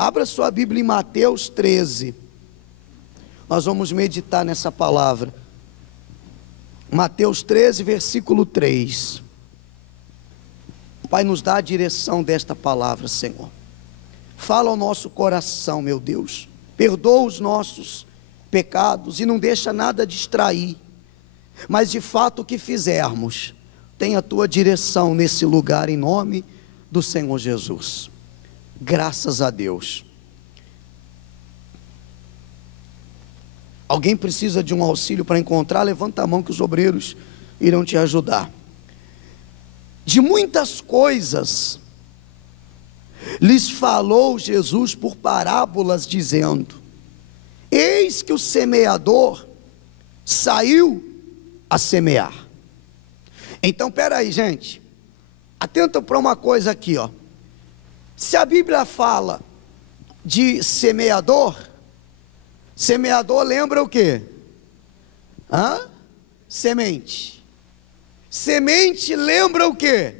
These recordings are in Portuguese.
Abra sua Bíblia em Mateus 13. Nós vamos meditar nessa palavra. Mateus 13, versículo 3. Pai, nos dá a direção desta palavra, Senhor. Fala ao nosso coração, meu Deus. Perdoa os nossos pecados e não deixa nada distrair. Mas de fato o que fizermos, tem a tua direção nesse lugar, em nome do Senhor Jesus. Graças a Deus. Alguém precisa de um auxílio para encontrar? Levanta a mão que os obreiros irão te ajudar. De muitas coisas lhes falou Jesus por parábolas, dizendo: eis que o semeador saiu a semear. Então, peraí, gente, atenta para uma coisa aqui, ó. Se a Bíblia fala de semeador, semeador lembra o quê? Semente. Semente lembra o quê?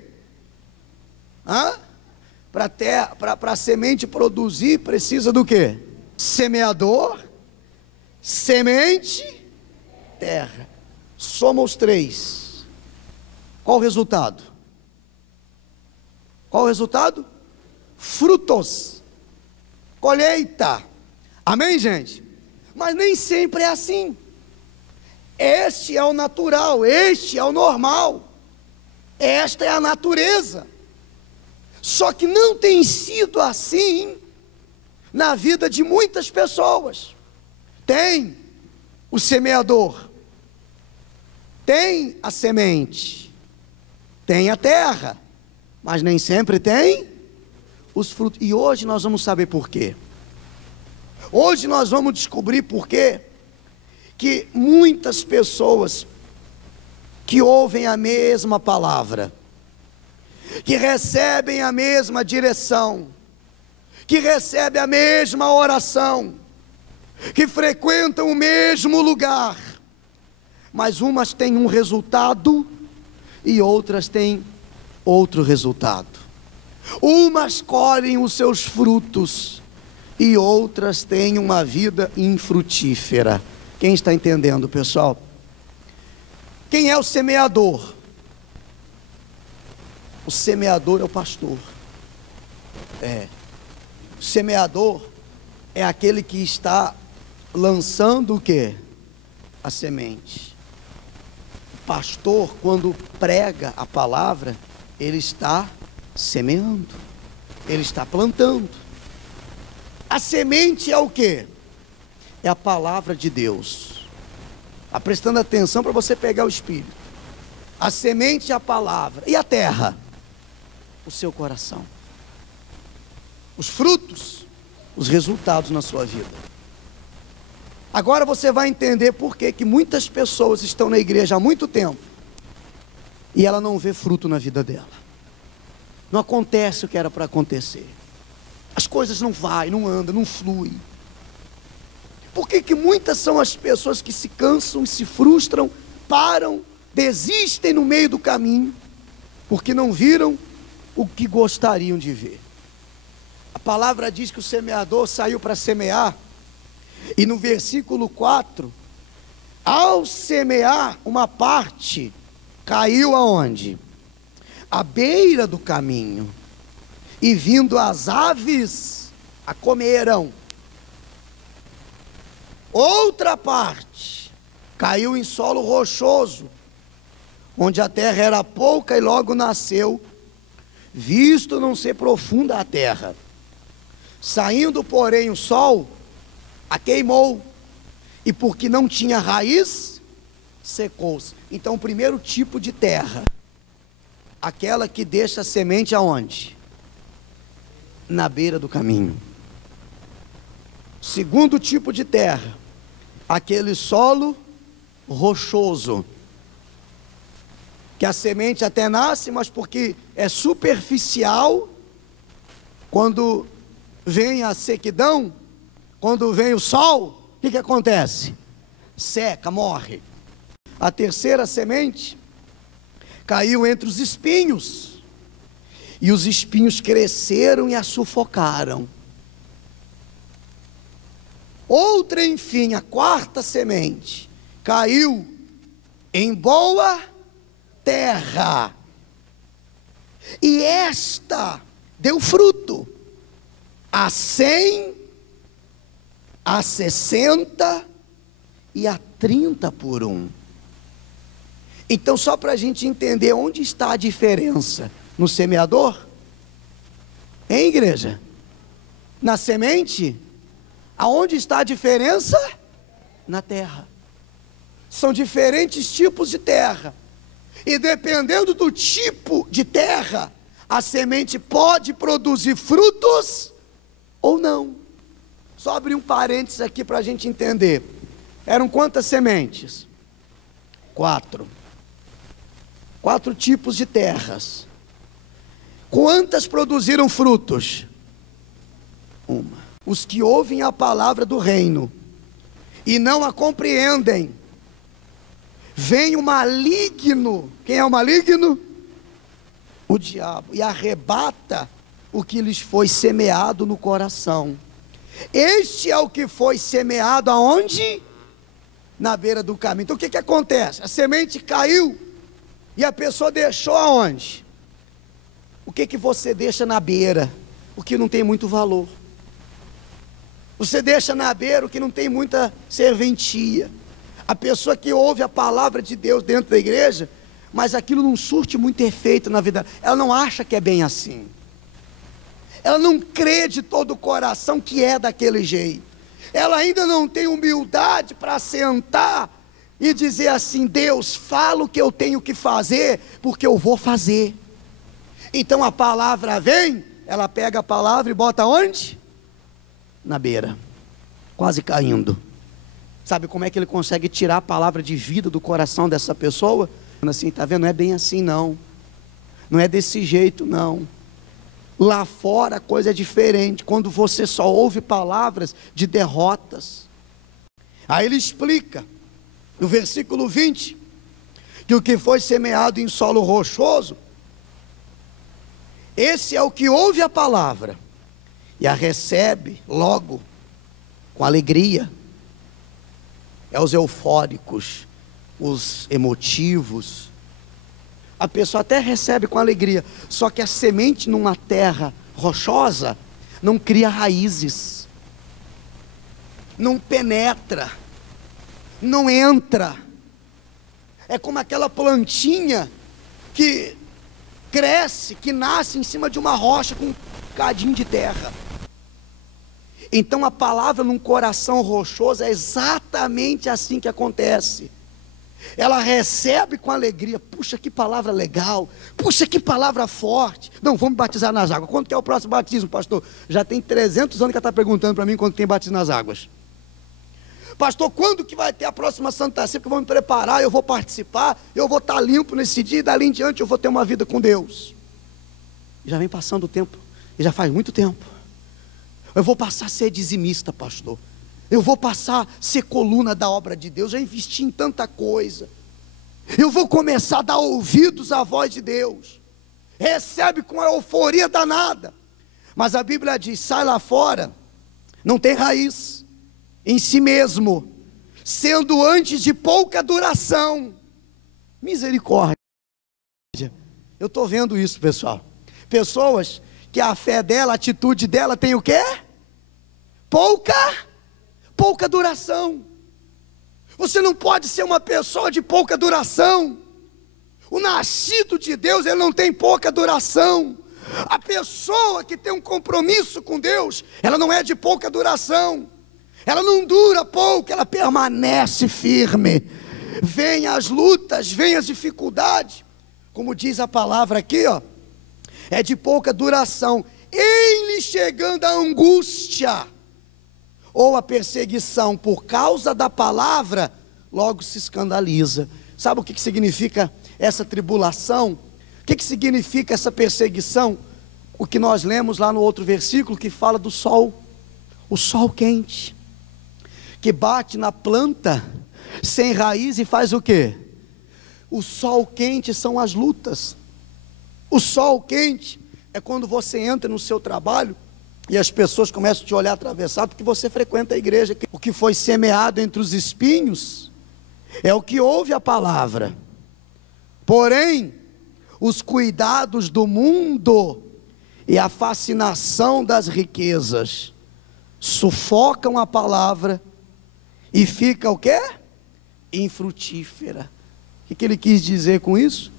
Para a semente produzir, precisa do quê? Semeador, semente, terra. Soma os três. Qual o resultado? Qual o resultado? Frutos, colheita. Amém, gente? Mas nem sempre é assim. Este é o natural, este é o normal, esta é a natureza. Só que não tem sido assim na vida de muitas pessoas. Tem o semeador, tem a semente, tem a terra, mas nem sempre tem os frutos. E hoje nós vamos saber por quê. Hoje nós vamos descobrir por quê que muitas pessoas que ouvem a mesma palavra, que recebem a mesma direção, que recebem a mesma oração, que frequentam o mesmo lugar, mas umas têm um resultado e outras têm outro resultado. Umas colhem os seus frutos e outras têm uma vida infrutífera. Quem está entendendo, pessoal? Quem é o semeador? O semeador é o pastor. O semeador é aquele que está lançando o quê? A semente. O pastor, quando prega a palavra, ele está semeando, ele está plantando. A semente é o quê? É a palavra de Deus. Está prestando atenção para você pegar o espírito. A semente é a palavra. E a terra? O seu coração. Os frutos, os resultados na sua vida. Agora você vai entender por que muitas pessoas estão na igreja há muito tempo e ela não vê fruto na vida dela. Não acontece o que era para acontecer. As coisas não vai, não andam, não fluem. Por que muitas são as pessoas que se cansam e se frustram, param, desistem no meio do caminho, porque não viram o que gostariam de ver? A palavra diz que o semeador saiu para semear, e no versículo 4, ao semear, uma parte caiu aonde? À beira do caminho, e vindo as aves, a comeram. Outra parte caiu em solo rochoso, onde a terra era pouca e logo nasceu, visto não ser profunda a terra. Saindo, porém, o sol, a queimou, e porque não tinha raiz, secou-se. Então, o primeiro tipo de terra, aquela que deixa a semente aonde? Na beira do caminho. Segundo tipo de terra, aquele solo rochoso, que a semente até nasce, mas porque é superficial, quando vem a sequidão, quando vem o sol, o que acontece? Seca, morre. A terceira semente caiu entre os espinhos, e os espinhos cresceram e a sufocaram. Outra, enfim, a quarta semente, caiu em boa terra, e esta deu fruto, a 100, a 60 e a 30 por um. Então, só para a gente entender onde está a diferença no semeador, hein, igreja? Na semente, aonde está a diferença? Na terra. São diferentes tipos de terra, e dependendo do tipo de terra, a semente pode produzir frutos ou não. Só abrir um parênteses aqui para a gente entender. Eram quantas sementes? 4. 4 tipos de terras. Quantas produziram frutos? 1. Os que ouvem a palavra do reino e não a compreendem, vem o maligno. Quem é o maligno? O diabo. E arrebata o que lhes foi semeado no coração. Este é o que foi semeado aonde? Na beira do caminho. Então o que acontece? A semente caiu e a pessoa deixou aonde? O que você deixa na beira? O que não tem muito valor. Você deixa na beira o que não tem muita serventia. A pessoa que ouve a palavra de Deus dentro da igreja, mas aquilo não surte muito efeito na vida, ela não acha que é bem assim. Ela não crê de todo o coração que é daquele jeito. Ela ainda não tem humildade para sentar e dizer assim: Deus, fala o que eu tenho que fazer, porque eu vou fazer. Então a palavra vem, ela pega a palavra e bota onde? Na beira, quase caindo. Sabe como é que ele consegue tirar a palavra de vida do coração dessa pessoa? Assim, está vendo? Não é bem assim não. Não é desse jeito não. Lá fora a coisa é diferente, quando você só ouve palavras de derrotas. Aí ele explica, no versículo 20, que o que foi semeado em solo rochoso, esse é o que ouve a palavra, e a recebe logo, com alegria. É os eufóricos, os emotivos. A pessoa até recebe com alegria, só que a semente numa terra rochosa não cria raízes, não penetra, não entra. É como aquela plantinha que cresce, que nasce em cima de uma rocha com um cadinho de terra. Então a palavra num coração rochoso é exatamente assim que acontece. Ela recebe com alegria. Puxa, que palavra legal. Puxa, que palavra forte. Não, vamos batizar nas águas. Quando que é o próximo batismo, pastor? Já tem 300 anos que ela está perguntando para mim quando tem batismo nas águas. Pastor, quando que vai ter a próxima Santa Ceia? Porque eu vou me preparar, eu vou participar, eu vou estar limpo nesse dia, e dali em diante eu vou ter uma vida com Deus. Já vem passando o tempo, e já faz muito tempo. Eu vou passar a ser dizimista, pastor. Eu vou passar a ser coluna da obra de Deus. Já investi em tanta coisa. Eu vou começar a dar ouvidos à voz de Deus. Recebe com a euforia danada. Mas a Bíblia diz: sai lá fora, não tem raiz em si mesmo, sendo antes de pouca duração. Misericórdia. Eu estou vendo isso, pessoal. Pessoas que a fé dela, a atitude dela tem o quê? Pouca duração. Você não pode ser uma pessoa de pouca duração. O nascido de Deus, ele não tem pouca duração. A pessoa que tem um compromisso com Deus, ela não é de pouca duração. Ela não dura pouco, ela permanece firme. Vem as lutas, vem as dificuldades. Como diz a palavra aqui, ó, é de pouca duração. Em lhe chegando a angústia ou a perseguição por causa da palavra, logo se escandaliza. Sabe o que significa essa tribulação? O que significa essa perseguição? O que nós lemos lá no outro versículo que fala do sol, o sol quente, que bate na planta sem raiz e faz o quê? O sol quente são as lutas. O sol quente é quando você entra no seu trabalho E as pessoas começam a te olhar atravessado porque você frequenta a igreja. O que foi semeado entre os espinhos é o que ouve a palavra. Porém, os cuidados do mundo e a fascinação das riquezas sufocam a palavra e fica o quê? Infrutífera. O que ele quis dizer com isso?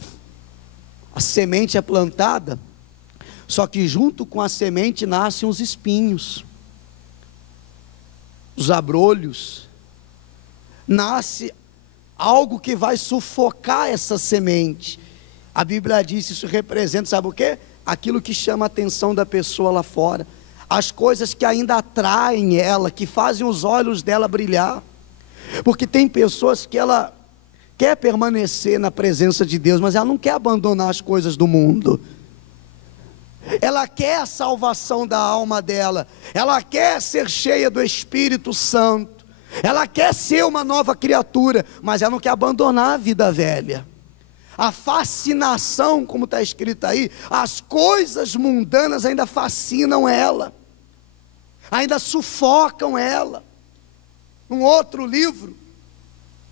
A semente é plantada, só que junto com a semente nascem os espinhos, os abrolhos, nasce algo que vai sufocar essa semente. A Bíblia diz que isso representa, sabe o quê? Aquilo que chama a atenção da pessoa lá fora, as coisas que ainda atraem ela, que fazem os olhos dela brilhar, porque tem pessoas que ela quer permanecer na presença de Deus, mas ela não quer abandonar as coisas do mundo. Ela quer a salvação da alma dela, ela quer ser cheia do Espírito Santo, ela quer ser uma nova criatura, mas ela não quer abandonar a vida velha. A fascinação, como está escrito aí, as coisas mundanas ainda fascinam ela, ainda sufocam ela. Um outro livro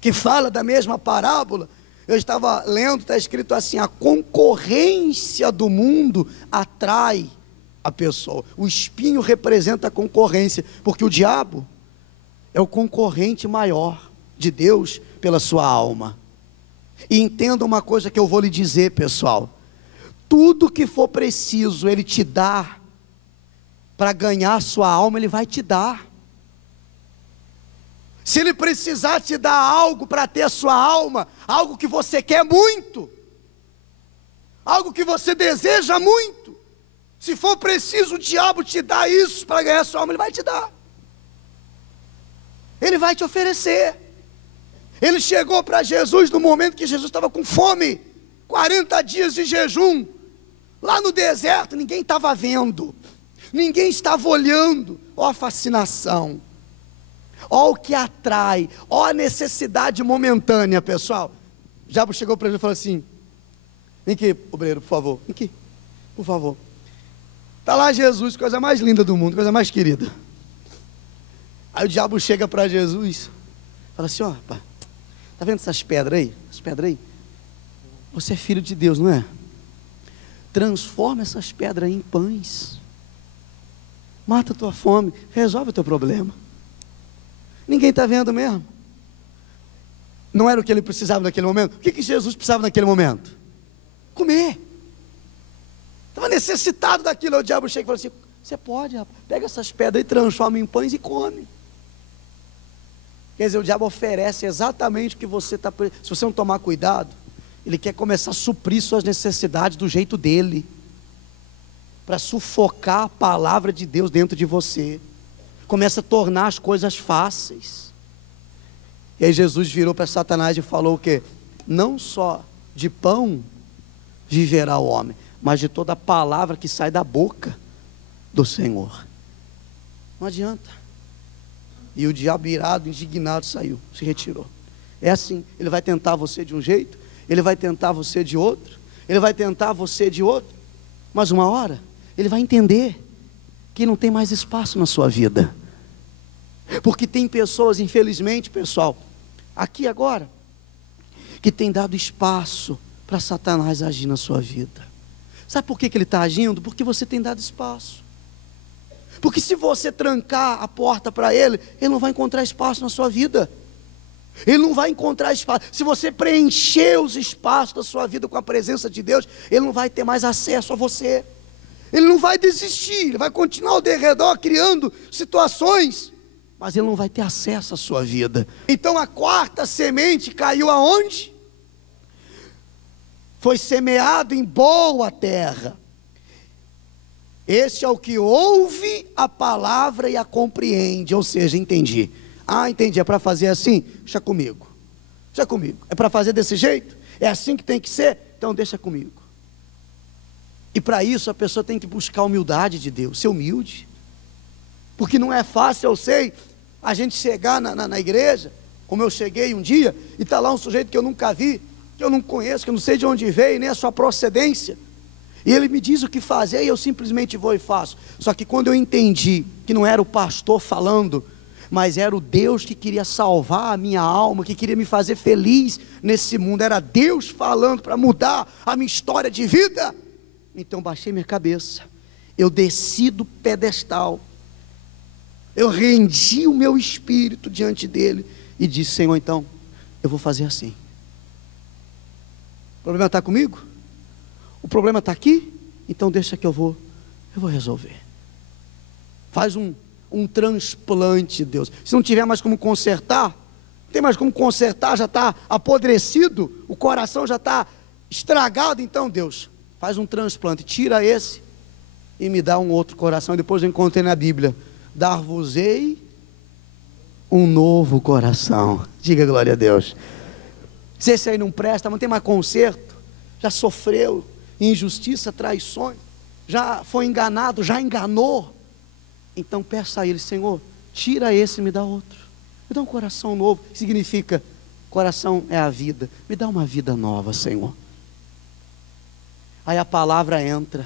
que fala da mesma parábola, eu estava lendo, está escrito assim: a concorrência do mundo atrai a pessoa. O espinho representa a concorrência, porque o diabo é o concorrente maior de Deus pela sua alma. E entenda uma coisa que eu vou lhe dizer, pessoal: tudo que for preciso ele te dar para ganhar a sua alma, ele vai te dar. Se ele precisar te dar algo para ter a sua alma, algo que você quer muito, algo que você deseja muito, se for preciso o diabo te dar isso para ganhar a sua alma, ele vai te dar. Ele vai te oferecer. Ele chegou para Jesus no momento que Jesus estava com fome, 40 dias de jejum, lá no deserto, ninguém estava vendo, ninguém estava olhando. Ó a fascinação, ó o que atrai, ó a necessidade momentânea, pessoal. O diabo chegou para ele e falou assim: vem aqui, obreiro, por favor, vem aqui, por favor. Está lá Jesus, coisa mais linda do mundo, coisa mais querida. Aí o diabo chega para Jesus, fala assim: ó, rapaz, está vendo essas pedras aí? Essas pedras aí? Você é filho de Deus, não é? Transforma essas pedras aí em pães. Mata a tua fome, resolve o teu problema. Ninguém está vendo mesmo. Não era o que ele precisava naquele momento? O que Jesus precisava naquele momento? Comer. Estava necessitado daquilo. Aí o diabo chega e fala assim: você pode, rapaz, pega essas pedras e transforma em pães e come. Quer dizer, o diabo oferece exatamente o que você está. Se você não tomar cuidado, ele quer começar a suprir suas necessidades do jeito dele, para sufocar a palavra de Deus dentro de você. Começa a tornar as coisas fáceis. E aí Jesus virou para Satanás e falou o quê? Não só de pão viverá o homem, mas de toda a palavra que sai da boca do Senhor. Não adianta. E o diabo irado, indignado, saiu, se retirou. É assim, ele vai tentar você de um jeito, ele vai tentar você de outro, ele vai tentar você de outro, mas uma hora ele vai entender que não tem mais espaço na sua vida. Porque tem pessoas, infelizmente, pessoal, aqui agora, que tem dado espaço para Satanás agir na sua vida. Sabe por que ele está agindo? Porque você tem dado espaço. Porque se você trancar a porta para ele, ele não vai encontrar espaço na sua vida. Ele não vai encontrar espaço. Se você preencher os espaços da sua vida com a presença de Deus, ele não vai ter mais acesso a você. Ele não vai desistir, ele vai continuar ao derredor criando situações, mas ele não vai ter acesso à sua vida. Então a quarta semente caiu aonde? Foi semeado em boa terra. Esse é o que ouve a palavra e a compreende, ou seja, entendi. Ah, entendi, é para fazer assim? Deixa comigo. Deixa comigo. É para fazer desse jeito? É assim que tem que ser? Então deixa comigo. E para isso a pessoa tem que buscar a humildade de Deus, ser humilde. Porque não é fácil, eu sei, a gente chegar na igreja, como eu cheguei um dia, e está lá um sujeito que eu nunca vi, que eu não conheço, que eu não sei de onde veio, nem a sua procedência. E ele me diz o que fazer e eu simplesmente vou e faço. Só que quando eu entendi que não era o pastor falando, mas era o Deus que queria salvar a minha alma, que queria me fazer feliz nesse mundo, era Deus falando para mudar a minha história de vida. Então baixei minha cabeça, eu desci do pedestal, eu rendi o meu espírito diante dele e disse: Senhor, então eu vou fazer assim. O problema está comigo? O problema está aqui? Então deixa que eu vou resolver. Faz um transplante, Deus. Se não tiver mais como consertar, não tem mais como consertar, já está apodrecido, o coração já está estragado, então Deus, faz um transplante, tira esse e me dá um outro coração. E depois eu encontrei na Bíblia: dar-vos-ei um novo coração. Diga glória a Deus. Se esse aí não presta, não tem mais conserto, já sofreu injustiça, traições, já foi enganado, já enganou, então peça a ele: Senhor, tira esse e me dá outro, me dá um coração novo. Significa, coração é a vida, me dá uma vida nova, Senhor. Aí a palavra entra,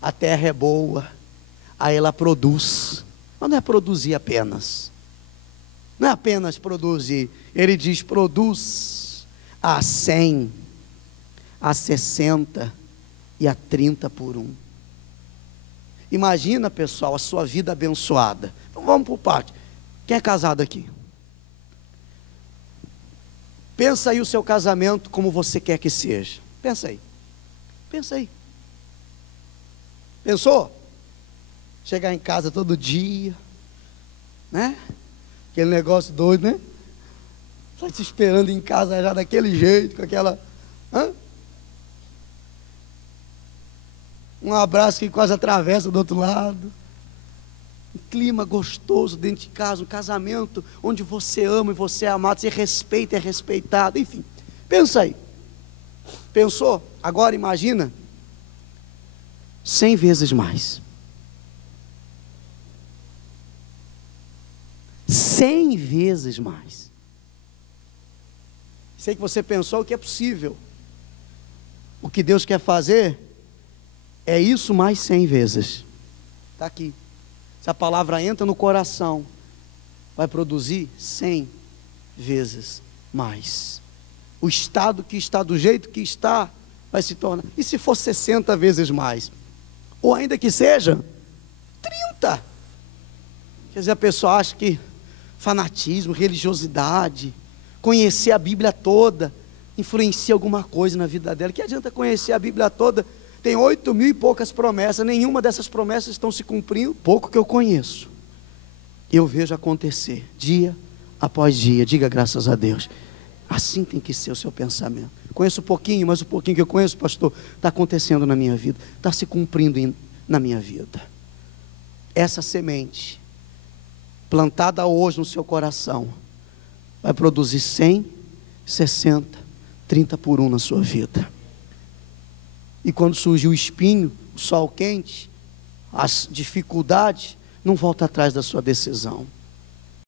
a terra é boa, aí ela produz, mas não é produzir apenas, não é apenas produzir, ele diz: produz a 100, a 60 e a 30 por um. Imagina, pessoal, a sua vida abençoada. Então vamos por parte. Quem é casado aqui? Pensa aí o seu casamento como você quer que seja. Pensa aí. Pensa aí. Pensou? Chegar em casa todo dia, né? Aquele negócio doido, né? Está te esperando em casa já daquele jeito, com aquela... Um abraço que quase atravessa do outro lado. Um clima gostoso dentro de casa, um casamento onde você ama e você é amado, você respeita e é respeitado, enfim. Pensa aí. Pensou? Agora imagina 100 vezes mais. 100 vezes mais. Sei que você pensou que é possível. O que Deus quer fazer é isso mais 100 vezes. Está aqui. Se a palavra entra no coração, vai produzir 100 vezes mais. O estado que está do jeito que está, vai se tornar. E se for 60 vezes mais? Ou ainda que seja 30. Quer dizer, a pessoa acha que fanatismo, religiosidade, conhecer a Bíblia toda, influencia alguma coisa na vida dela. Que adianta conhecer a Bíblia toda? Tem 8.000 e poucas promessas, nenhuma dessas promessas estão se cumprindo. Pouco que eu conheço, eu vejo acontecer, dia após dia. Diga graças a Deus. Assim tem que ser o seu pensamento. Conheço um pouquinho, mas o pouquinho que eu conheço, pastor, está acontecendo na minha vida, está se cumprindo na minha vida. Essa semente, plantada hoje no seu coração, vai produzir 100, 60, 30 por um na sua vida. E quando surgir o espinho, o sol quente, as dificuldades, não volta atrás da sua decisão.